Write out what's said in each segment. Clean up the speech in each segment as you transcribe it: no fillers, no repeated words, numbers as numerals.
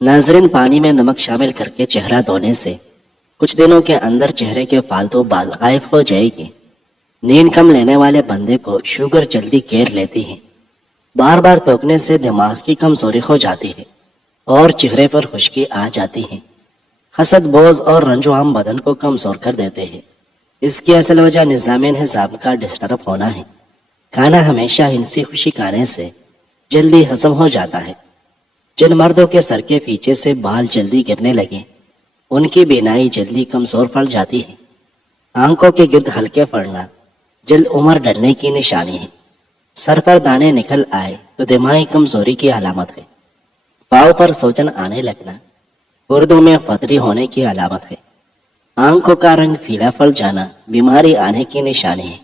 ناظرین، پانی میں نمک شامل کر کے چہرہ دھونے سے کچھ دنوں کے اندر چہرے کے فالتو بال غائب ہو جائے گی۔ نیند کم لینے والے بندے کو شوگر جلدی گھیر لیتی ہے۔ بار بار توکنے سے دماغ کی کمزوری ہو جاتی ہے اور چہرے پر خشکی آ جاتی ہے۔ حسد، بوجھ اور رنج و غم بدن کو کمزور کر دیتے ہیں۔ اس کی اصل وجہ نظام انہضام کا ڈسٹرب ہونا ہے۔ کھانا ہمیشہ ہنسی خوشی کھانے سے جلدی ہضم ہو جاتا ہے۔ جن مردوں کے سر کے پیچھے سے بال جلدی گرنے لگے ان کی بینائی جلدی کمزور پڑ جاتی ہے۔ آنکھوں کے گرد ہلکے پڑنا جلد عمر ڈلنے کی نشانی ہے۔ سر پر دانے نکل آئے تو دماغی کمزوری کی علامت ہے۔ پاؤں پر سوجن آنے لگنا گردوں میں پتھری ہونے کی علامت ہے۔ آنکھوں کا رنگ پیلا پڑ جانا بیماری آنے کی نشانی ہے۔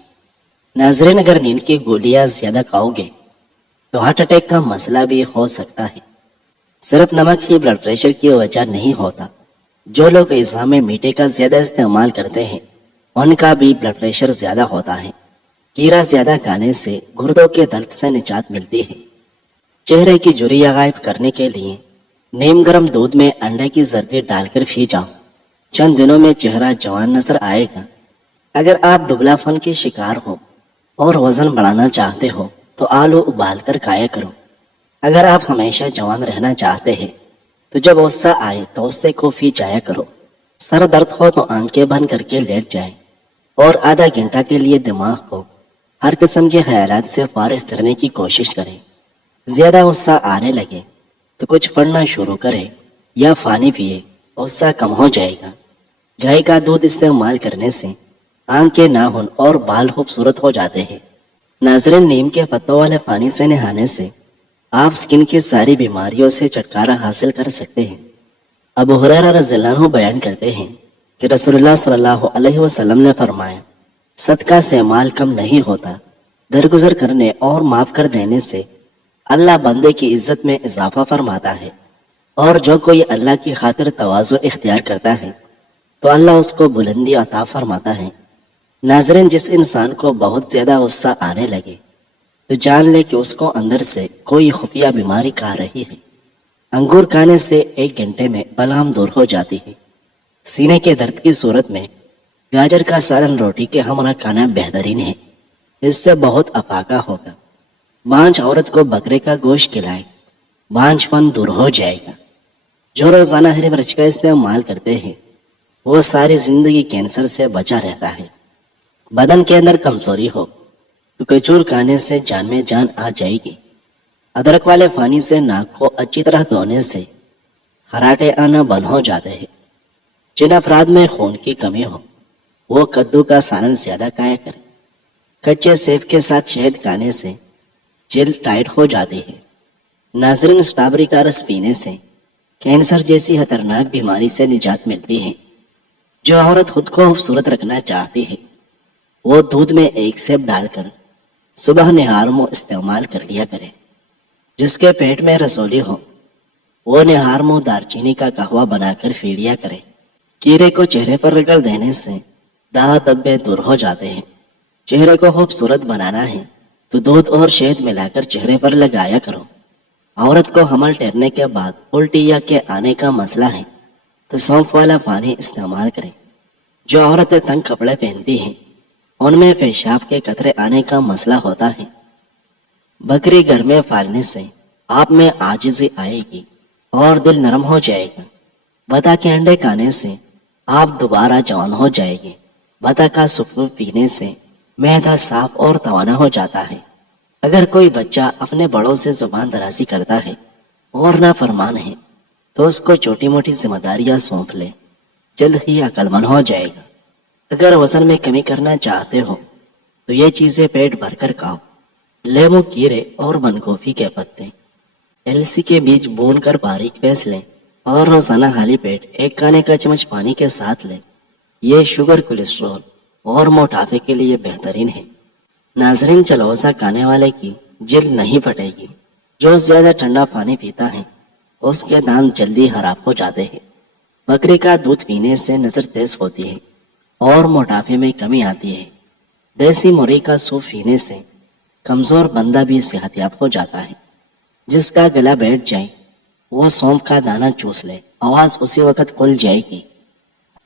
ناظرین، اگر نیند کی گولیاں زیادہ کھاؤ گے تو ہارٹ اٹیک کا مسئلہ بھی ہو سکتا ہے۔ صرف نمک ہی بلڈ پریشر کی وجہ نہیں ہوتا۔ جو لوگ غذا میں میٹھے کا زیادہ استعمال کرتے ہیں ان کا بھی بلڈ پریشر زیادہ ہوتا ہے۔ کیڑا زیادہ کھانے سے گردوں کے درد سے نجات ملتی ہے۔ چہرے کی جھریاں غائب کرنے کے لیے نیم گرم دودھ میں انڈے کی زردی ڈال کر پی جاؤ۔ چند دنوں میں چہرہ جوان نظر آئے گا۔ اگر آپ دبلا پن کے شکار ہو اور وزن بڑھانا چاہتے ہو تو آلو ابال کر کھایا کرو۔ اگر آپ ہمیشہ جوان رہنا چاہتے ہیں تو جب غصہ آئے تو اس سے کافی جایا کرو۔ سر درد ہو تو آنکھیں بند کر کے لیٹ جائیں اور آدھا گھنٹہ کے لیے دماغ کو ہر قسم کے خیالات سے فارغ کرنے کی کوشش کریں۔ زیادہ غصہ آنے لگے تو کچھ پڑھنا شروع کریں یا پانی پیے، غصہ کم ہو جائے گا۔ گائے کا دودھ استعمال کرنے سے آنکھیں، ناخن اور بال خوبصورت ہو جاتے ہیں۔ ناظرین، نیم کے پتوں والے پانی سے نہانے سے آپ سکن کی ساری بیماریوں سے چھٹکارا حاصل کر سکتے ہیں۔ ابو ہریرہ رضی اللہ عنہ بیان کرتے ہیں کہ رسول اللہ صلی اللہ علیہ وسلم نے فرمایا، صدقہ سے مال کم نہیں ہوتا، درگزر کرنے اور معاف کر دینے سے اللہ بندے کی عزت میں اضافہ فرماتا ہے، اور جو کوئی اللہ کی خاطر تواضع اختیار کرتا ہے تو اللہ اس کو بلندی عطا فرماتا ہے۔ ناظرین، جس انسان کو بہت زیادہ غصہ آنے لگے تو جان لے کہ اس کو اندر سے کوئی خفیہ بیماری کھا رہی ہے۔ انگور کھانے سے 1 گھنٹے میں بلغم دور ہو جاتی ہے۔ سینے کے درد کی صورت میں گاجر کا سالن روٹی کے ہمراہ کھانا بہترین ہے، اس سے بہت افاقہ ہوگا۔ بانجھ عورت کو بکرے کا گوشت کھلائے، بانجھ پن دور ہو جائے گا۔ جو روزانہ ہری مرچ کا استعمال کرتے ہیں وہ ساری زندگی کینسر سے بچا رہتا ہے۔ بدن کے اندر کمزوری ہو تو کچور کھانے سے جان میں جان آ جائے گی۔ ادرک والے پانی سے ناک کو اچھی طرح دھونے سے خراٹے آنا بند ہو جاتے ہیں۔ جن افراد میں خون کی کمی ہو وہ کدو کا سالن زیادہ کھایا کریں۔ کچے سیب کے ساتھ شہد کھانے سے جلد ٹائٹ ہو جاتی ہے۔ ناظرین، اسٹرابری کا رس پینے سے کینسر جیسی خطرناک بیماری سے نجات ملتی ہے۔ جو عورت خود کو خوبصورت رکھنا چاہتی ہے وہ دودھ میں 1 سیب ڈال کر صبح نہار منہ استعمال کر لیا کرے۔ جس کے پیٹ میں رسولی ہو وہ نہار منہ دارچینی کا قہوہ بنا کر پی لیا کرے۔ کیڑے کو چہرے پر رگڑ دینے سے داغ دبے دور ہو جاتے ہیں۔ چہرے کو خوبصورت بنانا ہے تو دودھ اور شہد ملا کر چہرے پر لگایا کرو۔ عورت کو حمل ٹھہرنے کے بعد الٹی یا کے آنے کا مسئلہ ہے تو سونف والا پانی استعمال کریں۔ جو عورتیں تنگ کپڑے پہنتی ہیں ان میں پیشاب کے قطرے آنے کا مسئلہ ہوتا ہے۔ بکری گھر میں پالنے سے آپ میں عاجزی آئے گی اور دل نرم ہو جائے گا۔ بطخ کے انڈے کھانے سے آپ دوبارہ جوان ہو جائے گے۔ بطخ کا سوپ پینے سے معدہ صاف اور توانا ہو جاتا ہے۔ اگر کوئی بچہ اپنے بڑوں سے زبان درازی کرتا ہے اور نافرمان ہے تو اس کو چھوٹی موٹی ذمہ داریاں سونپ لے، جلد ہی عقل مند ہو جائے گا۔ اگر وزن میں کمی کرنا چاہتے ہو تو یہ چیزیں پیٹ بھر کر کھاؤ: لیمو، کیرے اور بند گوبھی کے پتے۔ السی کے بیج بھون کر باریک پیس لیں اور روزانہ خالی پیٹ 1 کھانے کا چمچ پانی کے ساتھ لیں۔ یہ شوگر، کولیسٹرول اور موٹاپے کے لیے بہترین ہے۔ ناظرین، چلوزہ کھانے والے کی جلد نہیں پھٹے گی۔ جو زیادہ ٹھنڈا پانی پیتا ہے اس کے دانت جلدی خراب ہو جاتے ہیں۔ بکری کا دودھ پینے سے نظر تیز ہوتی ہے اور موٹاپے میں کمی آتی ہے۔ دیسی مرغی کا سوپ پینے سے کمزور بندہ بھی صحت یاب ہو جاتا ہے۔ جس کا گلا بیٹھ جائے وہ سونف کا دانہ چوس لے آواز اسی وقت کھل جائے گی۔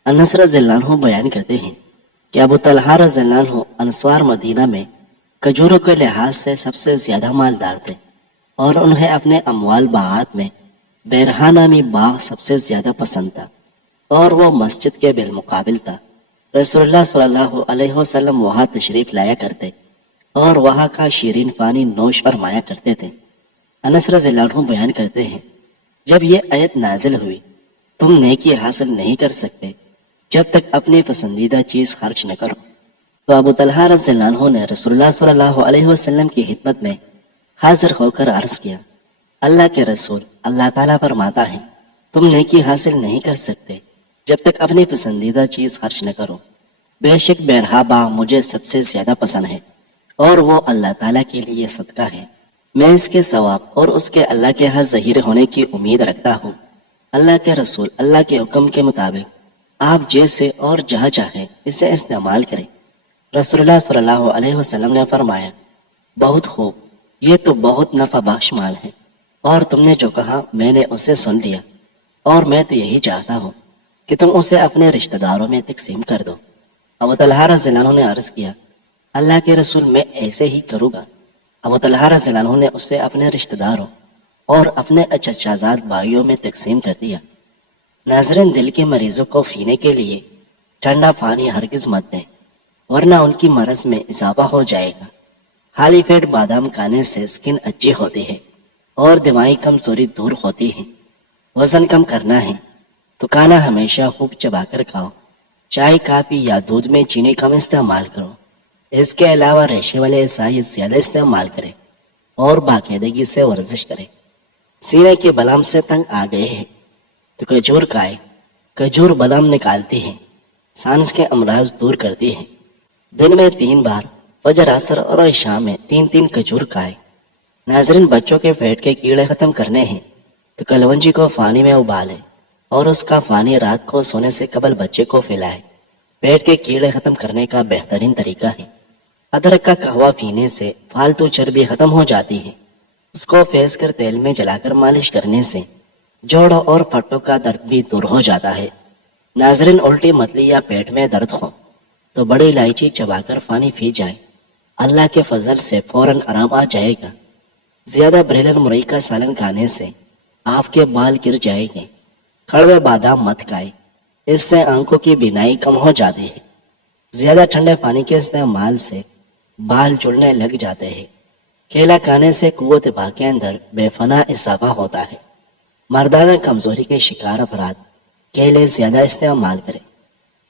انس رضی اللہ عنہ بیان کرتے ہیں کہ ابو طلحہ رضی اللہ عنہ انصار مدینہ میں کھجوروں کے لحاظ سے سب سے زیادہ مالدار تھے، اور انہیں اپنے اموال باغات میں بیرہا نامی باغ سب سے زیادہ پسند تھا، اور وہ مسجد کے بالمقابل تھا۔ رسول اللہ صلی اللہ علیہ وسلم وہاں تشریف لایا کرتے اور وہاں کا شیرین پانی نوش فرمایا کرتے تھے۔ انس رضی اللہ عنہ بیان کرتے ہیں جب یہ آیت نازل ہوئی تم نیکی حاصل نہیں کر سکتے جب تک اپنی پسندیدہ چیز خرچ نہ کرو، تو ابو طلحہ رضی اللہ عنہ نے رسول اللہ صلی اللہ علیہ وسلم کی خدمت میں حاضر ہو کر عرض کیا، اللہ کے رسول، اللہ تعالیٰ فرماتا ہے تم نیکی حاصل نہیں کر سکتے جب تک اپنی پسندیدہ چیز خرچ نہ کرو۔ بے شک بیرہا باغ مجھے سب سے زیادہ پسند ہے اور وہ اللہ تعالیٰ کے لیے صدقہ ہے، میں اس کے ثواب اور اس کے اللہ کے ہاں ظہیر ہونے کی امید رکھتا ہوں۔ اللہ کے رسول اللہ کے حکم کے مطابق آپ جیسے اور جہاں چاہیں اسے استعمال کریں۔ رسول اللہ صلی اللہ علیہ وسلم نے فرمایا، بہت خوب، یہ تو بہت نفع بخش مال ہے، اور تم نے جو کہا میں نے اسے سن لیا، اور میں تو یہی چاہتا ہوں کہ تم اسے اپنے رشتہ داروں میں تقسیم کر دو۔ ابو طلحہ رضی اللہ عنہ نے عرض کیا، اللہ کے رسول میں ایسے ہی کروں گا۔ ابو طلحہ رضی اللہ عنہ نے اسے اپنے رشتہ داروں اور اپنے چچا زاد بھائیوں میں تقسیم کر دیا۔ ناظرین، دل کے مریضوں کو پینے کے لیے ٹھنڈا پانی ہرگز مت دیں، ورنہ ان کی مرض میں اضافہ ہو جائے گا۔ خالی پیٹ بادام کھانے سے سکن اچھی ہوتی ہے اور دماغی کمزوری دور ہوتی ہے۔ وزن کم کرنا ہے تو کھانا ہمیشہ خوب چبا کر کھاؤ۔ چائے، کافی یا دودھ میں چینی کم استعمال کرو۔ اس کے علاوہ ریشے والے سائز زیادہ استعمال کریں اور باقاعدگی سے ورزش کریں۔ سینے کے بلام سے تنگ آ گئے ہیں تو کھجور کھائے۔ کھجور بلام نکالتی ہے، سانس کے امراض دور کرتی ہے۔ دن میں 3 بار فجر، عصر اور عشاء میں 3 کھجور کھائے۔ ناظرین، بچوں کے پیٹ کے کیڑے ختم کرنے ہیں تو کلونجی کو پانی میں ابالیں اور اس کا پانی رات کو سونے سے قبل بچے کو پلائیں۔ پیٹ کے کیڑے ختم کرنے کا بہترین طریقہ ہے۔ ادرک کا قہوہ پینے سے فالتو چربی ختم ہو جاتی ہے۔ اس کو پھینس کر تیل میں جلا کر مالش کرنے سے جوڑوں اور پھٹوں کا درد بھی دور ہو جاتا ہے۔ ناظرین، الٹی متلی یا پیٹ میں درد ہو تو بڑی الائچی چبا کر پانی پی جائیں، اللہ کے فضل سے فوراً آرام آ جائے گا۔ زیادہ بریلن مرئی کا سالن کھانے سے آپ کے بال گر جائیں گے۔ کڑوے بادام مت کھائیں، اس سے آنکھوں کی بینائی کم ہو جاتی ہے۔ زیادہ ٹھنڈے پانی کے استعمال سے بال جلنے لگ جاتے ہیں۔ کیلا کھانے سے قوت باہ کے اندر بے پناہ اضافہ ہوتا ہے۔ مردانہ کمزوری کے شکار افراد کیلے زیادہ استعمال کریں۔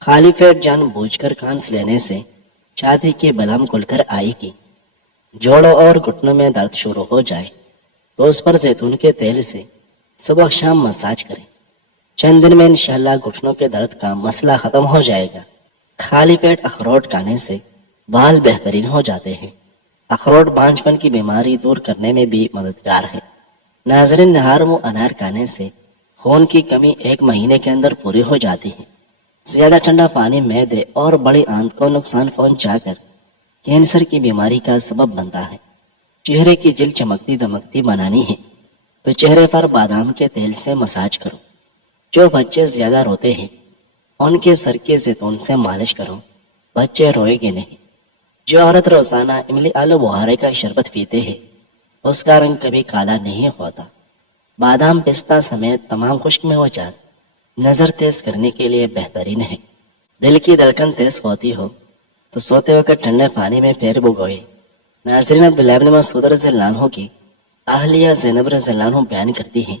خالی پیٹ جان بوجھ کر کھانس لینے سے چھاتی کی بلم کھل کر آئے گی۔ جوڑوں اور گھٹنوں میں درد شروع ہو جائے تو اس پر زیتون کے تیل سے صبح شام مساج کریں۔ چند دن میں انشاءاللہ گھٹنوں کے درد کا مسئلہ ختم ہو جائے گا۔ خالی پیٹ اخروٹ کھانے سے بال بہترین ہو جاتے ہیں۔ اخروٹ بانجھ پن کی بیماری دور کرنے میں بھی مددگار ہے۔ ناظرین، نہار منہ انار کھانے سے خون کی کمی 1 مہینے کے اندر پوری ہو جاتی ہے۔ زیادہ ٹھنڈا پانی معدے اور بڑی آنت کو نقصان پہنچا کر کینسر کی بیماری کا سبب بنتا ہے۔ چہرے کی جلد چمکتی دمکتی بنانی ہے تو چہرے پر بادام کے تیل سے مساج کرو۔ جو بچے زیادہ روتے ہیں ان کے سر کے زیتون سے مالش کرو، بچے روئے گے نہیں۔ جو عورت روزانہ املی آلو بخارے کا شربت پیتے ہیں اس کا رنگ کبھی کالا نہیں ہوتا۔ بادام، پستہ سمیت تمام خشک میوجات نظر تیز کرنے کے لیے بہترین ہے۔ دل کی دھڑکن تیز ہوتی ہو تو سوتے وقت ٹھنڈے پانی میں پیر بھگوئے۔ ناظرین، عبداللہ بن مسعود رضی اللہ عنہ کی اہلیہ زینب رضی اللہ عنہ بیان کرتی ہیں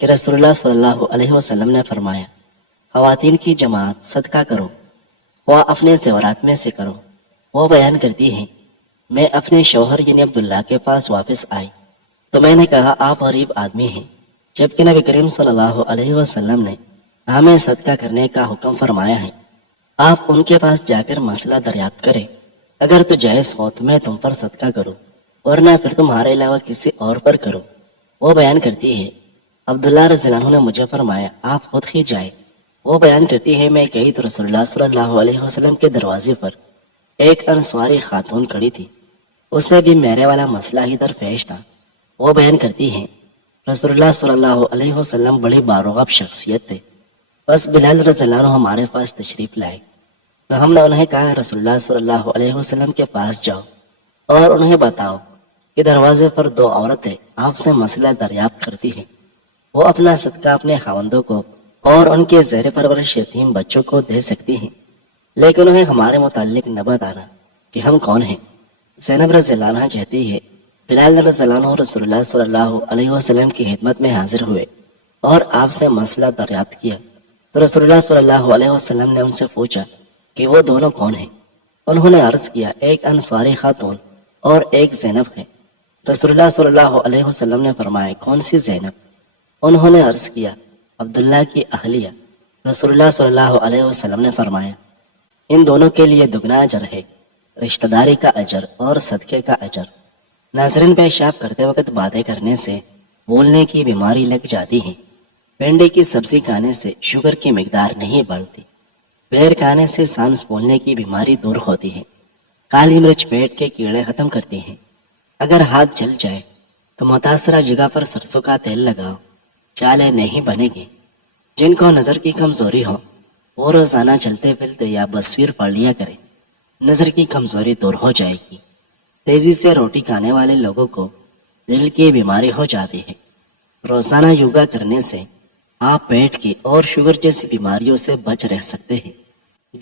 کہ رسول اللہ صلی اللہ علیہ وسلم نے فرمایا، خواتین کی جماعت صدقہ کرو، وہ اپنے زیورات میں سے کرو۔ وہ بیان کرتی ہیں، میں اپنے شوہر یعنی عبداللہ کے پاس واپس آئی تو میں نے کہا آپ غریب آدمی ہیں، جبکہ نبی کریم صلی اللہ علیہ وسلم نے ہمیں صدقہ کرنے کا حکم فرمایا ہے۔ آپ ان کے پاس جا کر مسئلہ دریافت کریں، اگر تو جائز ہو تو میں تم پر صدقہ کروں، ورنہ پھر تمہارے علاوہ کسی اور پر کرو۔ وہ بیان کرتی ہے، عبداللہ رضی اللہ عنہ نے مجھے فرمایا آپ خود ہی جائیں۔ وہ بیان کرتی ہے، میں گئی تو رسول اللہ صلی اللہ علیہ وسلم کے دروازے پر ایک انصاری خاتون کھڑی تھی، اسے بھی میرے والا مسئلہ ہی درپیش تھا۔ وہ بیان کرتی ہیں، رسول اللہ صلی اللہ علیہ وسلم بڑی باروغب شخصیت تھے. بس بلال رضی اللہ عنہ ہمارے پاس تشریف لائے تو ہم نے انہیں کہا رسول اللہ صلی اللہ علیہ وسلم کے پاس جاؤ اور انہیں بتاؤ کہ دروازے پر دو عورتیں آپ سے مسئلہ دریافت کرتی ہیں. وہ اپنا صدقہ اپنے خاوندوں کو اور ان کے زیر پرورش یتیم بچوں کو دے سکتی ہیں، لیکن انہیں ہمارے متعلق نہ بتانا کہ ہم کون ہیں. زینب رضی اللہ عنہ کہتی ہے بلال رضی اللہ عنہ رسول اللہ صلی اللہ علیہ وسلم کی خدمت میں حاضر ہوئے اور آپ سے مسئلہ دریافت کیا تو رسول اللہ صلی اللہ علیہ وسلم نے ان سے پوچھا کہ وہ دونوں کون ہیں. انہوں نے عرض کیا ایک انصاری خاتون اور ایک زینب ہے. رسول اللہ صلی اللہ علیہ وسلم نے فرمایا کون سی زینب؟ انہوں نے عرض کیا عبداللہ کی اہلیہ. رسول اللہ صلی اللہ علیہ وسلم نے فرمایا ان دونوں کے لیے دگنا اجر ہے، رشتہ داری کا اجر اور صدقے کا اجر. ناظرین، پیشاب کرتے وقت باتیں کرنے سے بولنے کی بیماری لگ جاتی ہے. بھنڈی کی سبزی کھانے سے شوگر کی مقدار نہیں بڑھتی. بیر کھانے سے سانس پھولنے کی بیماری دور ہوتی ہے. کالی مرچ پیٹ کے کیڑے ختم کرتی ہیں. اگر ہاتھ جل جائے تو متاثرہ جگہ پر سرسوں کا تیل لگاؤ، چالیں نہیں بنے گی. جن کو نظر کی کمزوری ہو وہ روزانہ چلتے پھرتے یا تصویر پڑھ لیا کرے، نظر کی کمزوری دور ہو جائے گی. تیزی سے روٹی کھانے والے لوگوں کو دل کی بیماری ہو جاتی ہے. روزانہ یوگا کرنے سے آپ پیٹ کی اور شوگر جیسی بیماریوں سے بچ رہ سکتے ہیں.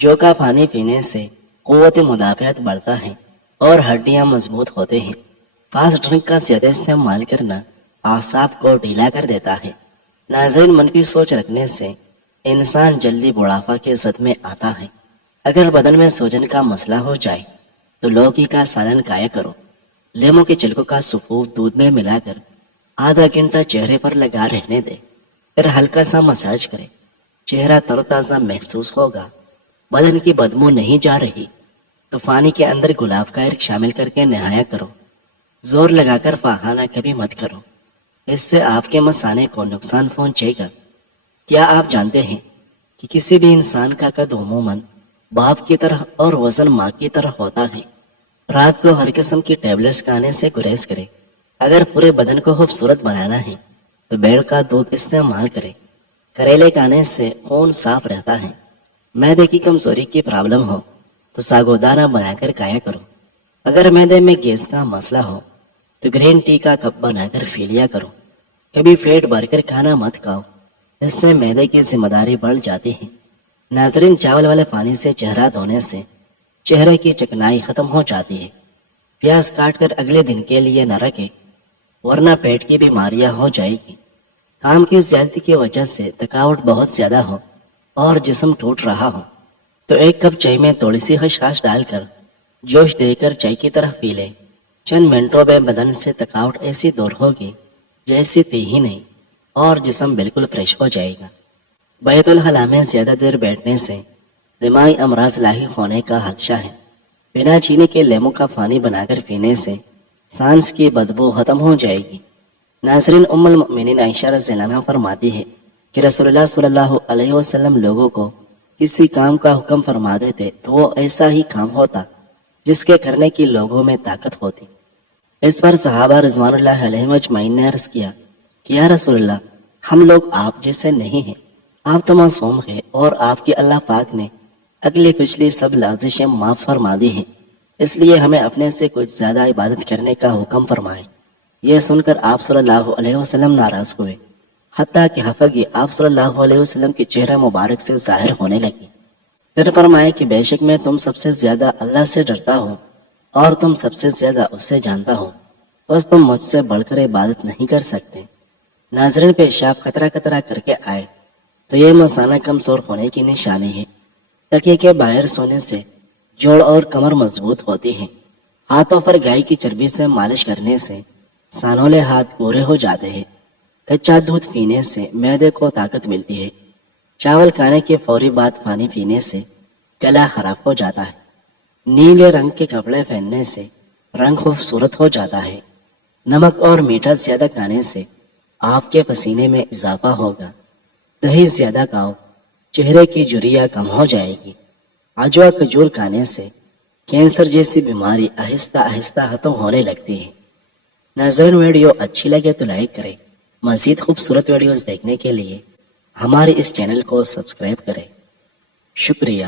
جو کا پانی پینے سے قوت مدافعت بڑھتا ہے اور ہڈیاں مضبوط ہوتے ہیں. فاسٹ ڈرنک کا زیادہ استعمال کرنا اعصاب کو ڈھیلا کر دیتا ہے. ناظرین، منفی سوچ رکھنے سے انسان جلدی بڑھاپا کے زد میں آتا ہے. اگر بدن میں سوجن کا مسئلہ ہو جائے تو لوکی کا سالن کھایا کرو. لیموں کے چھلکوں کا سفوف دودھ میں ملا کر آدھا گھنٹہ چہرے پر لگا رہنے دے، پھر ہلکا سا مساج کرے. چہرہ تر و تازہ محسوس ہوگا. بدن کی بدبو نہیں جا رہی تو پانی کے اندر گلاب کا عرق شامل کر کے نہایا کرو. زور لگا کر پخانہ کبھی مت کرو، اس سے آپ کے مثانے کو نقصان پہنچے گا. کیا آپ جانتے ہیں کہ کسی بھی انسان کا قد عموماً باپ کی طرح اور وزن ماں کی طرح ہوتا ہے؟ رات کو ہر قسم کی ٹیبلٹس کھانے سے گریز کرے. اگر پورے بدن کو خوبصورت بنانا ہے تو بیل کا دودھ استعمال کرے. کریلے کھانے سے خون صاف رہتا ہے. معدے کی کمزوری کی پرابلم ہو تو ساگودانہ بنا کر کھایا کرو. اگر معدے میں گیس کا مسئلہ ہو تو گرین ٹی کا کپ بنا کر پی لیا کرو. کبھی پیٹ بھر کر کھانا مت کھاؤ، اس سے معدے کی ذمہ داری بڑھ جاتی ہے. ناظرین، چاول والے پانی سے چہرہ دھونے سے چہرے کی چکنائی ختم ہو جاتی ہے. پیاز کاٹ کر اگلے دن کے لیے نہ رکھے ورنہ پیٹ کی بیماریاں ہو جائے گی. کام کی زیادتی کی وجہ سے تھکاوٹ بہت زیادہ ہو اور جسم ٹوٹ رہا ہو تو ایک کپ چائے میں تھوڑی سی خشخاش ڈال کر جوش دے کر چائے کی طرح پی لیں. چند منٹوں میں بدن سے تھکاوٹ ایسی دور ہوگی جیسی تھی ہی نہیں اور جسم بالکل فریش ہو جائے گا. بیت الخلاء میں زیادہ دیر بیٹھنے سے دماغی امراض لاحق ہونے کا خدشہ ہے. بنا چینی کے لیموں کا پانی بنا کر پینے سے سانس کی بدبو ختم ہو جائے گی. ناظرین، ام المؤمنین عائشہ رضی اللہ عنہا فرماتی ہے کہ رسول اللہ صلی اللہ علیہ وسلم لوگوں کو کسی کام کا حکم فرما دیتے تو وہ ایسا ہی کام ہوتا جس کے کرنے کی لوگوں میں طاقت ہوتی. اس پر صحابہ رضوان اللہ علیہ مجمعین نے عرض کیا کہ یا رسول اللہ، ہم لوگ آپ جیسے نہیں ہیں. آپ تو معصوم ہیں اور آپ کی اللہ پاک نے اگلی پچھلی سب لغزشیں معاف فرما دی ہیں، اس لیے ہمیں اپنے سے کچھ زیادہ عبادت کرنے کا حکم فرمائیں. یہ سن کر آپ صلی اللہ علیہ وسلم ناراض ہوئے، حتیٰ کہ خفگی آپ صلی اللہ علیہ وسلم کے چہرہ مبارک سے ظاہر ہونے لگی. پھر فرمائے کہ بے شک میں تم سب سے زیادہ اللہ سے ڈرتا ہوں اور تم سب سے زیادہ اسے جانتا ہوں، بس تم مجھ سے بڑھ کر عبادت نہیں کر سکتے. ناظرین، پیشاب قطرہ قطرہ کر کے آئے تو یہ مثانہ کمزور ہونے کی نشانی ہے. تکیے کے باہر سونے سے جوڑ اور کمر مضبوط ہوتی ہیں. ہاتھوں پر گائے کی چربی سے مالش کرنے سے سانولے ہاتھ پورے ہو جاتے ہیں. کچا دودھ پینے سے معدے کو طاقت ملتی ہے. چاول کھانے کے فوری بعد پانی پینے سے گلا خراب ہو جاتا ہے. نیلے رنگ کے کپڑے پہننے سے رنگ خوبصورت ہو جاتا ہے. نمک اور میٹھا زیادہ کھانے سے آپ کے پسینے میں اضافہ ہوگا. دہی زیادہ کھاؤ، چہرے کی جھریاں کم ہو جائے گی. عجوا کھجور کھانے سے کینسر جیسی بیماری آہستہ آہستہ ختم ہونے لگتی ہے. ناظرین، ویڈیو اچھی لگے تو لائک کریں مزید خوبصورت ویڈیوز دیکھنے کے لیے ہمارے اس چینل کو سبسکرائب کریں۔ شکریہ۔